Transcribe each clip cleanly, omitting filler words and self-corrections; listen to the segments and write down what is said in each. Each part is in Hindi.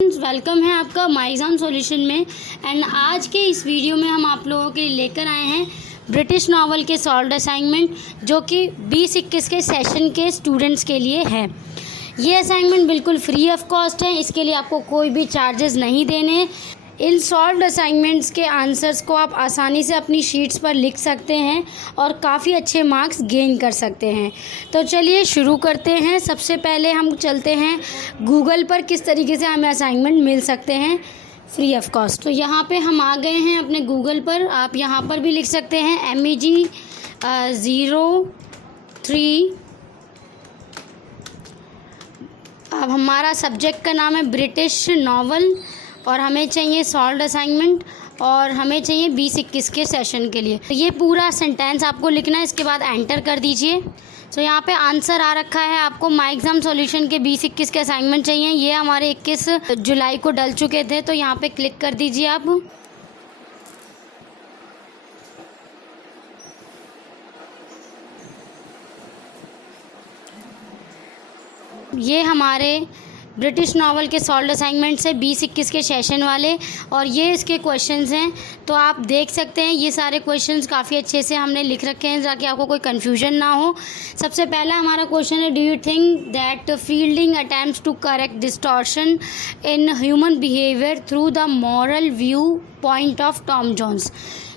वेलकम है आपका माय एग्जाम सॉल्यूशन में। एंड आज के इस वीडियो में हम आप लोगों के लिए लेकर आए हैं ब्रिटिश नॉवल के सॉल्व्ड असाइनमेंट, जो कि 20-21 के सेशन के स्टूडेंट्स के लिए है। ये असाइनमेंट बिल्कुल फ्री ऑफ कॉस्ट है, इसके लिए आपको कोई भी चार्जेस नहीं देने। इन सॉल्व्ड असाइनमेंट्स के आंसर्स को आप आसानी से अपनी शीट्स पर लिख सकते हैं और काफ़ी अच्छे मार्क्स गेन कर सकते हैं। तो चलिए शुरू करते हैं। सबसे पहले हम चलते हैं गूगल पर, किस तरीके से हमें असाइनमेंट मिल सकते हैं फ्री ऑफ कॉस्ट। तो यहाँ पे हम आ गए हैं अपने गूगल पर। आप यहाँ पर भी लिख सकते हैं MEG 03। अब हमारा सब्जेक्ट का नाम है ब्रिटिश नॉवल और हमें चाहिए सॉल्व्ड असाइनमेंट और हमें चाहिए 20-21 के सेशन के लिए। तो ये पूरा सेंटेंस आपको लिखना है, इसके बाद एंटर कर दीजिए। तो यहाँ पे आंसर आ रखा है। आपको माय एग्जाम सॉल्यूशन के 20-21 के असाइनमेंट चाहिए। ये हमारे 21 जुलाई को डल चुके थे, तो यहाँ पे क्लिक कर दीजिए आप। ये हमारे ब्रिटिश नॉवल के सॉल्व्ड असाइनमेंट्स है 20-21 के सेशन वाले, और ये इसके क्वेश्चंस हैं। तो आप देख सकते हैं ये सारे क्वेश्चंस काफ़ी अच्छे से हमने लिख रखे हैं ताकि आपको कोई कन्फ्यूजन ना हो। सबसे पहला हमारा क्वेश्चन है, do you think that Fielding attempts to correct distortion in human behaviour through the moral view point of Tom Jones.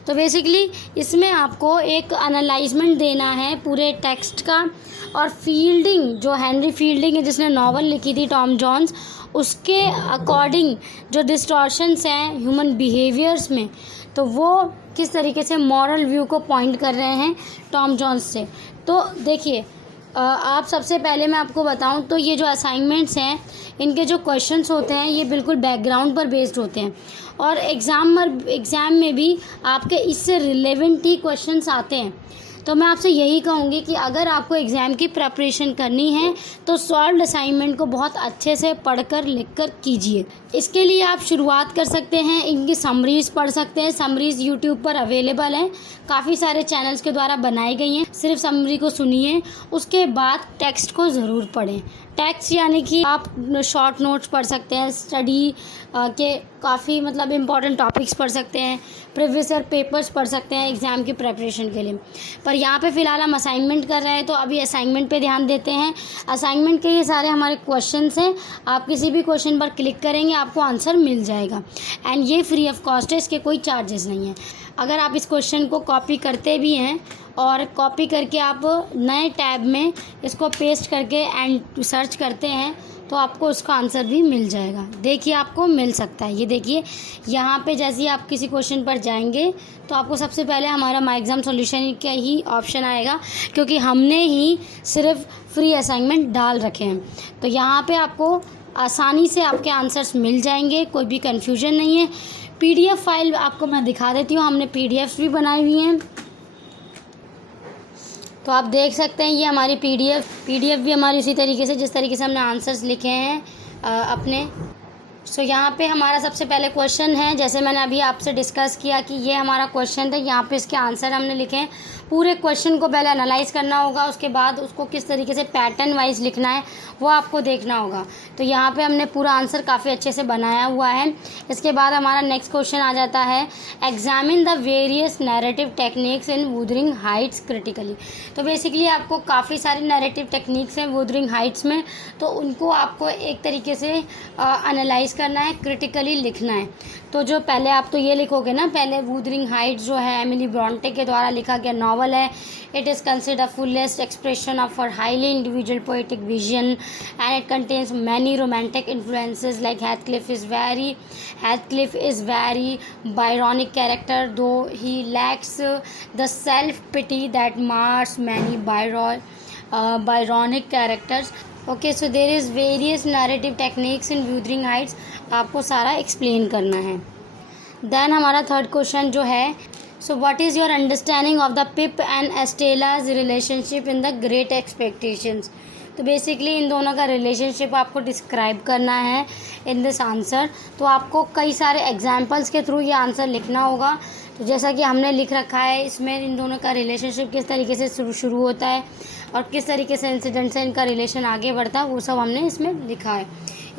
तो बेसिकली इसमें आपको एक एनालाइजमेंट देना है पूरे टेक्स्ट का, और फील्डिंग जो हेनरी फील्डिंग है जिसने नॉवल लिखी थी टॉम जोन्स, उसके अकॉर्डिंग जो डिस्टॉर्शंस हैं ह्यूमन बिहेवियर्स में, तो वो किस तरीके से मॉरल व्यू को पॉइंट कर रहे हैं टॉम जोन्स से। तो देखिए, आप सबसे पहले मैं आपको बताऊं तो ये जो असाइनमेंट्स हैं इनके जो क्वेश्चंस होते हैं ये बिल्कुल बैकग्राउंड पर बेस्ड होते हैं, और एग्ज़ाम में भी आपके इससे रिलेवेंट ही क्वेश्चंस आते हैं। तो मैं आपसे यही कहूँगी कि अगर आपको एग्ज़ाम की प्रिपरेशन करनी है तो सॉल्व्ड असाइनमेंट को बहुत अच्छे से पढ़कर लिखकर कीजिए। इसके लिए आप शुरुआत कर सकते हैं, इनकी समरीज़ पढ़ सकते हैं। समरीज़ यूट्यूब पर अवेलेबल हैं, काफ़ी सारे चैनल्स के द्वारा बनाई गई हैं। सिर्फ समरी को सुनिए, उसके बाद टेक्स्ट को ज़रूर पढ़ें। टेक्स्ट यानी कि आप शॉर्ट नोट्स पढ़ सकते हैं, स्टडी के काफ़ी इम्पॉर्टेंट टॉपिक्स पढ़ सकते हैं, प्रीवियस ईयर पेपर्स पढ़ सकते हैं एग्ज़ाम की प्रिपरेशन के लिए। पर यहाँ पे फ़िलहाल हम असाइनमेंट कर रहे हैं, तो अभी असाइनमेंट पे ध्यान देते हैं। असाइनमेंट के ये सारे हमारे क्वेश्चंस हैं, आप किसी भी क्वेश्चन पर क्लिक करेंगे आपको आंसर मिल जाएगा। एंड ये फ्री ऑफ कॉस्ट है, इसके कोई चार्जेस नहीं है। अगर आप इस क्वेश्चन को कॉपी करते भी हैं और कॉपी करके आप नए टैब में इसको पेस्ट करके एंड सर्च करते हैं तो आपको उसका आंसर भी मिल जाएगा। देखिए, आपको मिल सकता है। ये देखिए, यहाँ पे जैसे ही आप किसी क्वेश्चन पर जाएंगे तो आपको सबसे पहले हमारा माय एग्जाम सॉल्यूशन का ही ऑप्शन आएगा, क्योंकि हमने ही सिर्फ फ्री असाइनमेंट डाल रखे हैं। तो यहाँ पे आपको आसानी से आपके आंसर्स मिल जाएंगे, कोई भी कन्फ्यूजन नहीं है। PDF फाइल आपको मैं दिखा देती हूँ, हमने PDFs भी बनाई हुई हैं। तो आप देख सकते हैं ये हमारी PDF भी हमारी उसी तरीके से जिस तरीके से हमने आंसर्स लिखे हैं अपने। सो यहाँ पे हमारा सबसे पहले क्वेश्चन है, जैसे मैंने अभी आपसे डिस्कस किया कि ये हमारा क्वेश्चन था, यहाँ पे इसके आंसर हमने लिखे हैं। पूरे क्वेश्चन को पहले एनालाइज करना होगा, उसके बाद उसको किस तरीके से पैटर्न वाइज लिखना है वो आपको देखना होगा। तो यहाँ पे हमने पूरा आंसर काफ़ी अच्छे से बनाया हुआ है। इसके बाद हमारा नेक्स्ट क्वेश्चन आ जाता है, examine the various narrative techniques in Wuthering Heights critically. तो बेसिकली आपको काफ़ी सारी नैरेटिव टेक्निक्स हैं वुदरिंग हाइट्स में, तो उनको आपको एक तरीके से एनालाइज करना है, क्रिटिकली लिखना है। तो जो पहले आप तो ये लिखोगे ना, पहले वुदरिंग हाइट्स जो है एमिली ब्रॉन्टे के द्वारा लिखा गया नॉवल है। It is considered fullest expression of her highly individual poetic vision and it contains many romantic influences like Heathcliff is very Byronic character, though he lacks the self-pity that mars many Byronic characters. Okay, so there is various narrative techniques in Wuthering Heights, आपको सारा एक्सप्लेन करना है। देन हमारा थर्ड क्वेश्चन जो है, so what is your understanding of the Pip and Estella's relationship in the Great Expectations. तो बेसिकली इन दोनों का रिलेशनशिप आपको डिस्क्राइब करना है इन दिस आंसर। तो आपको कई सारे एग्जांपल्स के थ्रू ये आंसर लिखना होगा। तो जैसा कि हमने लिख रखा है, इसमें इन दोनों का रिलेशनशिप किस तरीके से शुरू होता है और किस तरीके से इंसिडेंट से इनका रिलेशन आगे बढ़ता है, वो सब हमने इसमें लिखा है।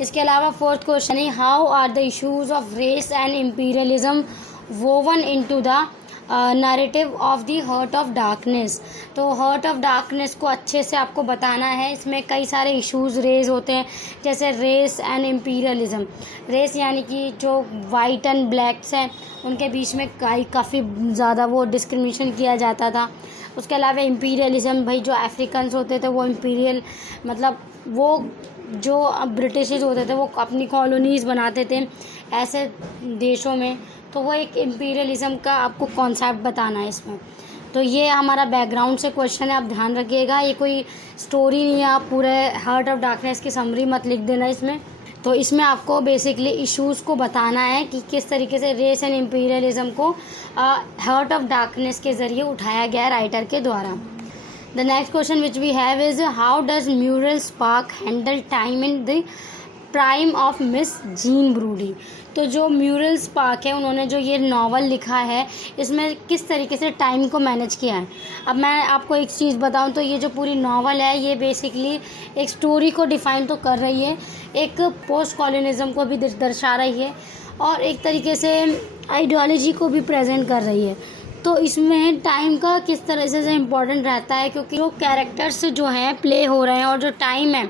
इसके अलावा फोर्थ क्वेश्चन है, how are the issues of race and imperialism woven into the narrative of the Heart of Darkness. तो हर्ट ऑफ डार्कनेस को अच्छे से आपको बताना है। इसमें कई सारे इश्यूज रेज होते हैं, जैसे रेस एंड इम्पीरियलिज्म। रेस यानी कि जो वाइट एंड ब्लैक्स हैं उनके बीच में काफ़ी ज़्यादा वो डिस्क्रिमिनेशन किया जाता था। उसके अलावा इम्पीरियलिज्म, भाई जो अफ्रीकन्स होते थे वो इम्पीरियल मतलब वो जो ब्रिटिशर्स होते थे वो अपनी कॉलोनीज़ बनाते थे ऐसे देशों में, तो वो एक इम्पीरियलिज्म का आपको कॉन्सेप्ट बताना है इसमें। तो ये हमारा बैकग्राउंड से क्वेश्चन है, आप ध्यान रखिएगा। ये कोई स्टोरी नहीं है, आप पूरे हार्ट ऑफ डार्कनेस की समरी मत लिख देना इसमें। तो इसमें आपको बेसिकली इश्यूज़ को बताना है कि किस तरीके से रेस एंड इम्पीरियलिज्म को हार्ट ऑफ डार्कनेस के ज़रिए उठाया गया है राइटर के द्वारा। The next question which we have is, how does Muriel Spark handle time in the Prime of Miss Jean Brodie. तो जो म्यूरल स्पार्क है उन्होंने जो ये नावल लिखा है इसमें किस तरीके से टाइम को मैनेज किया है। अब मैं आपको एक चीज़ बताऊं तो ये जो पूरी नावल है ये बेसिकली एक स्टोरी को डिफ़ाइन तो कर रही है, एक पोस्ट कॉलोनिज्म को भी दर्शा रही है और एक तरीके से आइडियोलॉजी को भी प्रेजेंट कर रही है। तो इसमें टाइम का किस तरह से इम्पोर्टेंट रहता है, क्योंकि जो कैरेक्टर्स जो हैं प्ले हो रहे हैं और जो टाइम है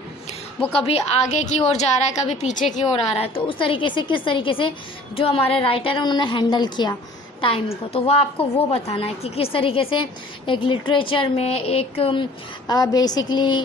वो कभी आगे की ओर जा रहा है, कभी पीछे की ओर आ रहा है। तो उस तरीके से किस तरीके से जो हमारे राइटर हैं उन्होंने हैंडल किया टाइम को, तो वो आपको वो बताना है कि किस तरीके से एक लिटरेचर में एक बेसिकली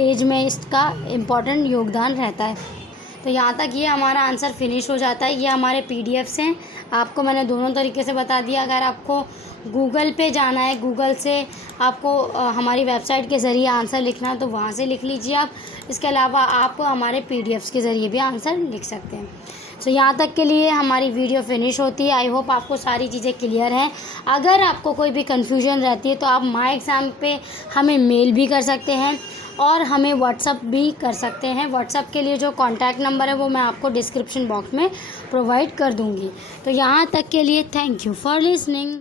एज में इसका इम्पोर्टेंट योगदान रहता है। तो यहाँ तक ये हमारा आंसर फिनिश हो जाता है। ये हमारे पीडीएफ्स हैं, आपको मैंने दोनों तरीके से बता दिया। अगर आपको गूगल पे जाना है, गूगल से आपको हमारी वेबसाइट के ज़रिए आंसर लिखना है तो वहाँ से लिख लीजिए आप। इसके अलावा आप हमारे पीडीएफ्स के ज़रिए भी आंसर लिख सकते हैं। सो यहाँ तक के लिए हमारी वीडियो फिनिश होती है। आई होप आपको सारी चीज़ें क्लियर हैं। अगर आपको कोई भी कन्फ्यूजन रहती है तो आप माय एग्ज़ाम पे हमें मेल भी कर सकते हैं और हमें व्हाट्सअप भी कर सकते हैं। व्हाट्सअप के लिए जो कॉन्टैक्ट नंबर है वो मैं आपको डिस्क्रिप्शन बॉक्स में प्रोवाइड कर दूँगी। तो यहाँ तक के लिए थैंक यू फॉर लिसनिंग।